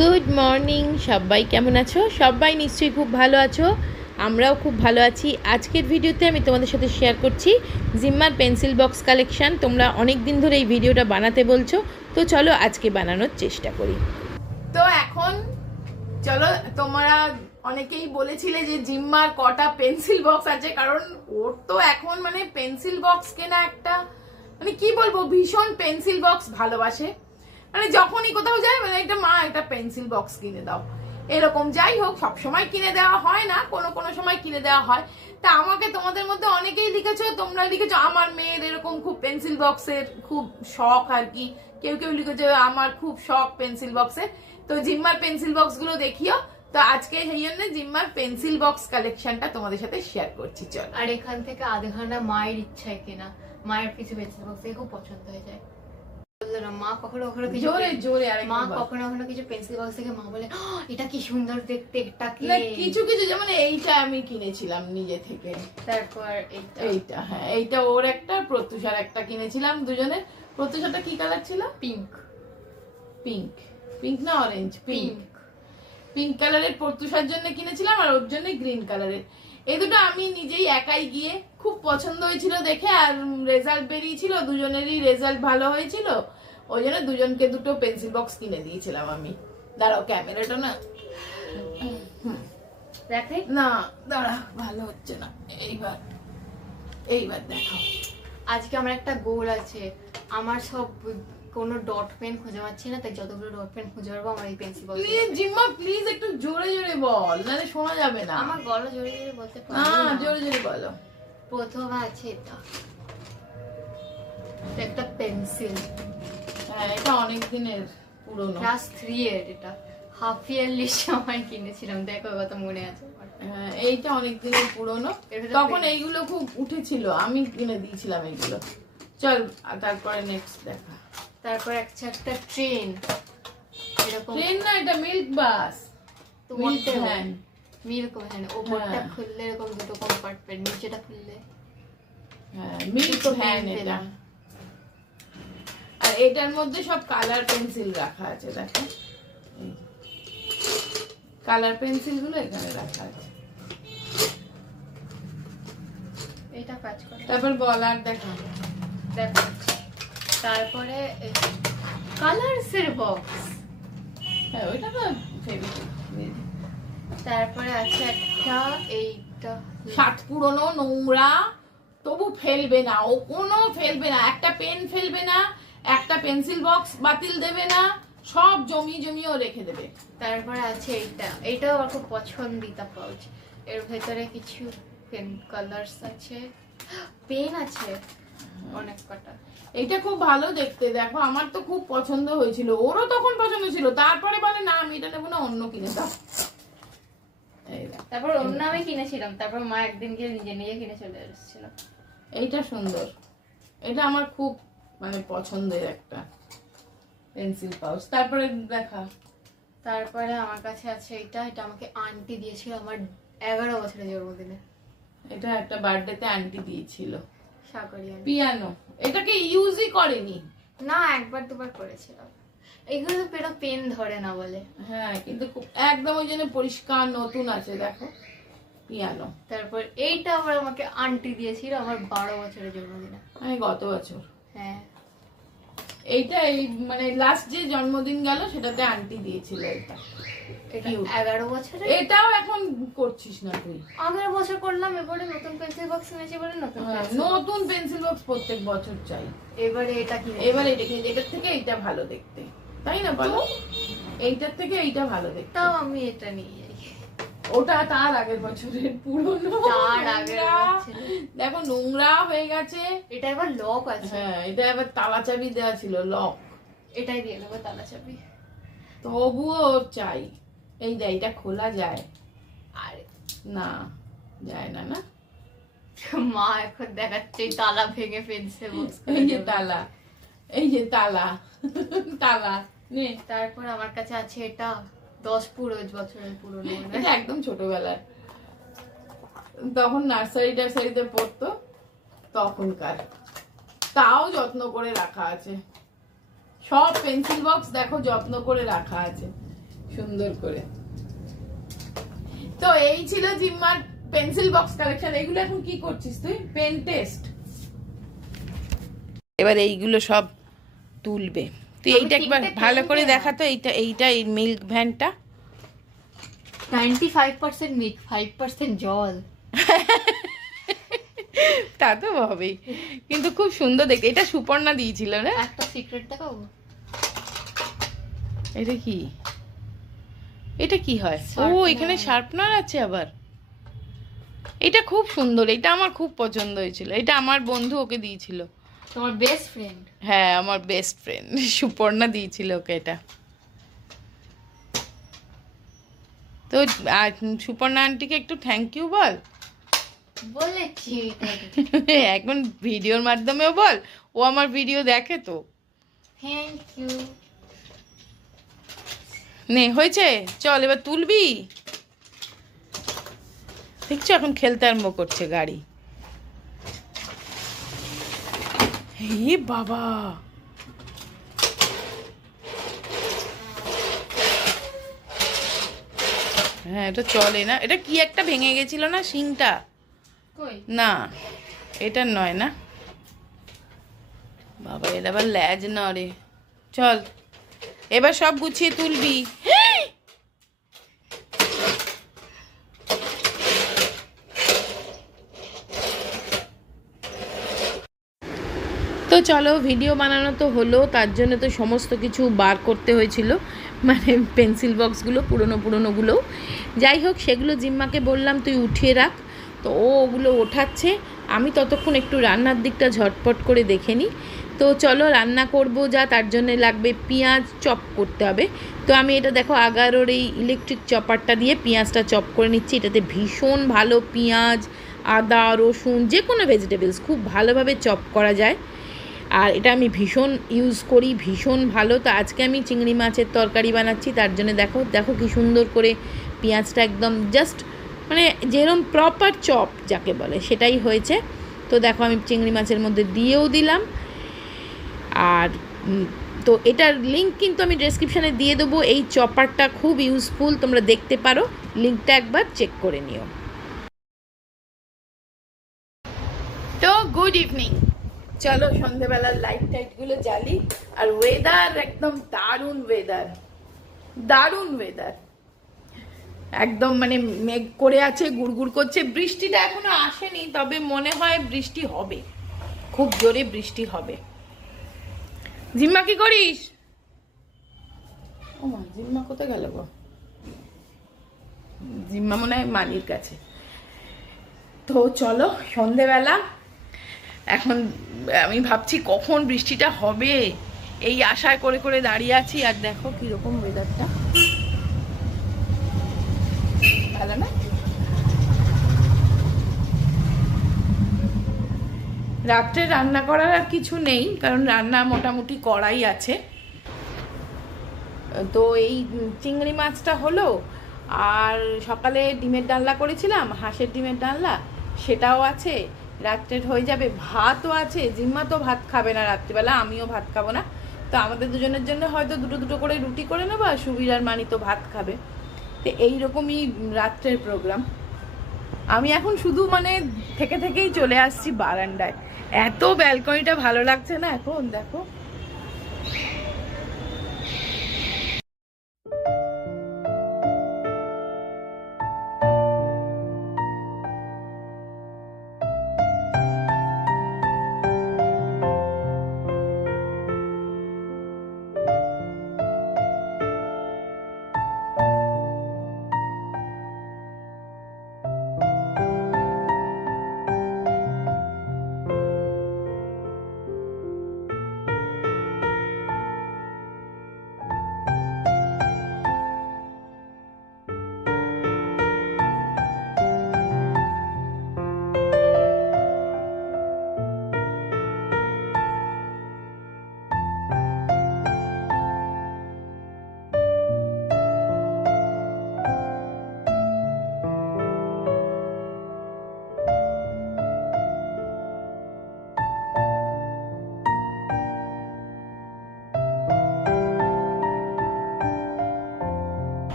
Good morning, সবাই কেমন আছো? সবাই নিশ্চয়ই খুব ভালো আছো। আমরাও খুব ভালো আছি। আজকের ভিডিওতে আমি তোমাদের সাথে শেয়ার করছি জিম্মার পেন্সিল বক্স কালেকশান। তোমরা অনেক দিন ধরে এই ভিডিওটা বানাতে বলছো, তো চলো আজকে বানানোর চেষ্টা করি। তো এখন চলো, তোমরা অনেকেই বলেছিলে যে জিম্মার কটা পেন্সিল বক্স আছে, কারণ ওর তো এখন মানে পেন্সিল বক্স কেনা একটা মানে কি বলবো, ভীষণ পেন্সিল বক্স ভালোবাসে। মানে যখনই কোথাও যায় মানে একটা মা একটা পেন্সিল বক্স কিনে দাও এরকম। যাই হোক, সবসময় কিনে দেওয়া হয় না, কোনো কোনো সময় কিনে দেওয়া হয়। তা আমাকে তোমাদের মধ্যে অনেকেই লিখেছো, তোমরা লিখেছো আমার মেয়ের এরকম খুব পেন্সিল বক্সের খুব শখ আর কি। কেউ কেউ লিখেছো আমার খুব শখ পেন্সিল বক্সের। তো জিম্মার পেন্সিল বক্স গুলো দেখিও। তো আজকে সেই জন্য জিম্মার পেন্সিল বক্স কালেকশনটা তোমাদের সাথে শেয়ার করছি। চল। আর এখান থেকে আধ ঘন্টা মায়ের ইচ্ছায় কেনা, মায়ের কিছু পেন্সিল বক্স খুব পছন্দ হয়ে যায়। মা কখনো কখনো কিছু জোরে জোরে মা কখনো কখনো কিছু পেন্সিল বক্স থেকে মা বলে এটা কি সুন্দর দেখতে, এটা কি। কিছু কিছু যেমন এইটা আমি কিনেছিলাম নিজে থেকে। তারপর এইটা, হ্যাঁ এইটা ওর একটা, প্রত্যুষার একটা কিনেছিলাম দুজনের। প্রত্যুষারটা কি কালার ছিল? পিঙ্ক। পিঙ্ক পিঙ্ক না অরেঞ্জ? পিঙ্ক। পিঙ্ক কালারের প্রত্যুষার জন্য কিনেছিলাম, আর ওর জন্য গ্রিন কালারের। এই দুটো আমি নিজেই একাই গিয়ে খুব পছন্দ হয়েছিল দেখে, আর রেজাল্ট বেরিয়েছিল, দুজনেরই রেজাল্ট ভালো হয়েছিল। ওই জন্য দুজনকে দুটো পেন্সিল বক্স কিনে দিয়েছিলাম আমি। দাঁড়াও, ক্যামেরাটা না দেখে না, দাঁড়া, ভালো হচ্ছে না। এইবার এইবার দেখাও। আজকে আমার একটা গোল আছে, আমার সব কোনো ডট পেন খুঁজে পাচ্ছি না, তাই যতগুলো ডট পেন খুঁজে পারবো আমার এই পেন্সিল বক্স। প্লিজ জিম্মা, প্লিজ একটু জোরে জোরে বল, নাহলে শোনা যাবে না। আমার গলা জোরে জোরে বলতে পারি না, না। জোরে জোরে বলো। প্রথম আছে এটা, একটা পেন্সিল। হ্যাঁ, এটা অনেক দিনের পুরনো, ক্লাস 3 এর। এটা হাফ ইয়ারলি সময় কিনেছিলাম, দেখো কত মনে আছে আমার। হ্যাঁ, এইটা অনেক দিনের পুরনো, তখন এইগুলো খুব উঠেছিল, আমি কিনে দিয়েছিলাম এইগুলো। চল, তারপরে নেক্সট দেখা। তারপর একটা ট্রেন, এরকম ট্রেন না, এটা milk bus. Milk van. Milk van. ওপরটা হ্যাঁ। খুললে এরকম দুটো কম্পার্টমেন্ট, নিচেটা খুললে হ্যাঁ, মিল্ক ভ্যান এটা। আর এটার মধ্যে সব কালার পেন্সিল রাখা আছে, দেখো কালার পেন্সিল গুলো এখানে রাখা আছে। এটা কাজ করে। তারপর গলার দেখা, দেখো। তারপরে কালারসের বক্স। হ্যাঁ ওইটা তো ফেভিকুইক। তারপরে আছে একটা, এইটা শার্ট পুরনো নোংরা, তবু ফেলবে না, ও কোনো ফেলবে না, একটা পেন ফেলবে না, একটা পেন্সিল বক্স বাতিল দেবে না, সব জমিয়ে জমিয়েও রেখে দেবে। তারপরে আছে এইটাও আমার খুব পছন্দিতা পাউচ। এর ভেতরে কিছু পেন কালার্স আছে, পেন আছে অনেক কটা। এটা খুব ভালো দেখতে, দেখো আমার তো খুব পছন্দ হয়েছিল, ওরও তখন পছন্দ ছিল, তারপরে বলে না আমি এটা নেবো না, অন্য কিনে দাও। তারপর অন্য আমি কিনেছিলাম, তারপর মা একদিন গিয়ে নিজে নিজে কিনে চলে এসেছিল। এইটা সুন্দর, এটা আমার খুব মানে পছন্দের একটা পেন্সিল পাউচ। তারপরে দেখা। তারপরে আমার কাছে আছে এটা আমাকে আন্টি দিয়েছিল আমার 11 বছরের জন্মদিনে। এটা একটা বার্থডেতে আন্টি দিয়েছিল। সাগরী আন্টি। পিয়ানো, এটাকে ইউজই করেনি না, একবার দুবার করেছিলাম। এগুলো তো পেন ধরে না বলে। হ্যাঁ, কিন্তু একদম ওই জন্য পরিষ্কার নতুন আছে, দেখো পিয়ানো। তারপর এইটা আবার আমাকে আন্টি দিয়েছিল আমার 12 বছরের জন্মদিনে। আমি গত বছর। হ্যাঁ, এইটা এই মানে লাস্ট যে জন্মদিন গেল সেটাতে আন্টি দিয়েছিল এটা। এটা Cute। 11 বছরের। এটাও এখন করছিস না তুই? আগের বছর করলাম, এবারে নতুন পেন্সিল বক্স কিনেছি বলে নতুন হ্যাঁ, pencil box। নতুন পেন্সিল বক্স প্রত্যেক বছর চাই। এবারে এটা কিনে। এবার এটা কিনে, এটার থেকে এইটা ভালো দেখতে, তাই না বলো? এইটার থেকে এইটা ভালো দেখতে। তাও আমি এটা নিয়ে যাই। ওটা তার আগের বছরের পুরনো, তার আগের বছরের। দেখো নোংরা হয়ে গেছে। এটা এবার লক আছে। হ্যাঁ, এটা এবার তালা চাবি দেওয়া ছিল, লক। এটাই দিয়ে দেবো তালা চাবি। তবুও চাই। এই যে এটা খোলা যায়, আর না যায় না, না মা এখন দেখাচ্ছে এই তালা ভেঙে পেন্সিল বক্স। এই যে তালা, এই যে তালা, তালা নে। তারপর আমার কাছে আছে এটা 10 বছরের পুরনো। এটা একদম ছোটবেলার, তখন নার্সারি টার্সারিতে পড়তো তখনকার, তাও যত্ন করে রাখা আছে। সব পেন্সিল বক্স দেখো যত্ন করে রাখা আছে, সুন্দর করে। তো এই ছিল জিম্মার পেন্সিল বক্স কালেকশন। এগুলো এখন কি করছিস তুই? Pen test. এবার এইগুলো সব তুলবে। তুই আমি এইটা একবার তিনটে ভালো করে তুলবে না। দেখা তো, এইটা এই মিল্ক ভ্যানটা। 95% মিল্ক, 5% জল। তা তো হবেই, কিন্তু খুব সুন্দর দেখতে। এটা সুপর্ণা দিয়েছিল না? একটা সিক্রেট দেখাবো? এটা কি? এটা কি হয়? ও Sharpener। এখানে শার্পনার আছে আবার। এটা খুব সুন্দর, এটা আমার খুব পছন্দ হয়েছিল। এটা আমার বন্ধু ওকে দিয়েছিল। তোমার বেস্ট ফ্রেন্ড? হ্যাঁ, আমার বেস্ট ফ্রেন্ড সুপর্ণা দিয়েছিল ওকে এটা। তো সুপর্ণা আন্টিকে একটু থ্যাংক ইউ বল। বলেছি। এখন ভিডিওর মাধ্যমেও বল, ও আমার ভিডিও দেখে তো। Thank you. নে হয়েছে, চল এবার তুলবি। দেখছো এখন খেলতে আরম্ভ করছে গাড়ি। হে বাবা, হ্যাঁ এটা চলে না। এটা কি একটা ভেঙে গেছিল না শিংটা? কই? না এটা নয় না বাবা, এটা আবার ল্যাজ না রে। চল এবার সব গুছিয়ে তুলবি। তো চলো, ভিডিও বানানো তো হলো, তার জন্য তো সমস্ত কিছু বার করতে হয়েছিল, মানে পেন্সিল বক্সগুলো পুরনোগুলো। যাই হোক, সেগুলো জিম্মাকে বললাম তুই উঠিয়ে রাখ। তো ও ওগুলো ওঠাচ্ছে। আমি ততক্ষণ একটু রান্নার দিকটা ঝটপট করে দেখে নিই। তো চলো রান্না করব, যা তার জন্য লাগবে পেঁয়াজ চপ করতে হবে। তো আমি এটা দেখো 11-ওর এই ইলেকট্রিক চপারটা দিয়ে পেঁয়াজটা চপ করে নিচ্ছি। এটাতে ভীষণ ভালো পেঁয়াজ, আদা, রসুন, যে কোনো ভেজিটেবলস খুব ভালোভাবে চপ করা যায়। আর এটা আমি ভীষণ ইউজ করি, ভীষণ ভালো। তো আজকে আমি চিংড়ি মাছের তরকারি বানাচ্ছি, তার জন্য দেখো কি সুন্দর করে পেঁয়াজটা একদম জাস্ট মানে যেরকম প্রপার চপ যাকে বলে সেটাই হয়েছে। তো দেখো আমি চিংড়ি মাছের মধ্যে দিয়েও দিলাম। আর তো এটার লিঙ্ক কিন্তু আমি ডেসক্রিপশানে দিয়ে দেবো। এই চপারটা খুব ইউজফুল, তোমরা দেখতে পারো, লিঙ্কটা একবার চেক করে নিও। তো গুড ইভিনিং, চলো সন্ধেবেলার লাইট টাইটগুলো জ্বালি। আর ওয়েদার একদম দারুণ ওয়েদার, দারুণ ওয়েদার। একদম মানে মেঘ করে আছে, গুড়গুড় করছে। বৃষ্টিটা এখনো আসেনি, তবে মনে হয় বৃষ্টি হবে, খুব জোরে বৃষ্টি হবে। জিম্মা কি করিস? ও মা, জিম্মা কোথায় গেল গো? জিম্মা মনে হয় মালির কাছে। তো চলো সন্ধেবেলা, এখন আমি ভাবছি কখন বৃষ্টিটা হবে, এই আশায় করে করে দাঁড়িয়ে আছি। আর দেখো কিরকম ওয়েদারটা, ভালো না? রাত্রে রান্না করার আর কিছু নেই, কারণ রান্না মোটামুটি করাই আছে। তো এই চিংড়ি মাছটা হলো, আর সকালে ডিমের ডালনা করেছিলাম, হাঁসের ডিমের ডালনা, সেটাও আছে। রাত্রের হয়ে যাবে, ভাতও আছে। জিম্মা তো ভাত খাবে না রাত্রিবেলা, আমিও ভাত খাবো না। তো আমাদের দুজনের জন্য হয়তো দুটো করে রুটি করে নেবো, আর সুবীর আর মানি তো ভাত খাবে। তো এইরকমই রাত্রের প্রোগ্রাম। আমি এখন শুধু মানে থেকেই চলে আসছি বারান্দায়। এত ব্যালকনিটা ভালো লাগছে না এখন, দেখো।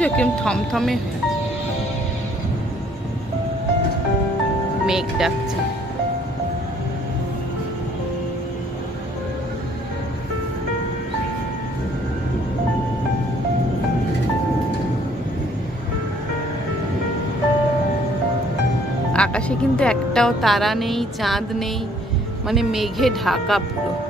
দেখেছো কেমন থমথমে হয়েছে, মেঘ ডাকছে। আকাশে কিন্তু একটাও তারা নেই, চাঁদ নেই, মানে মেঘে ঢাকা পুরো।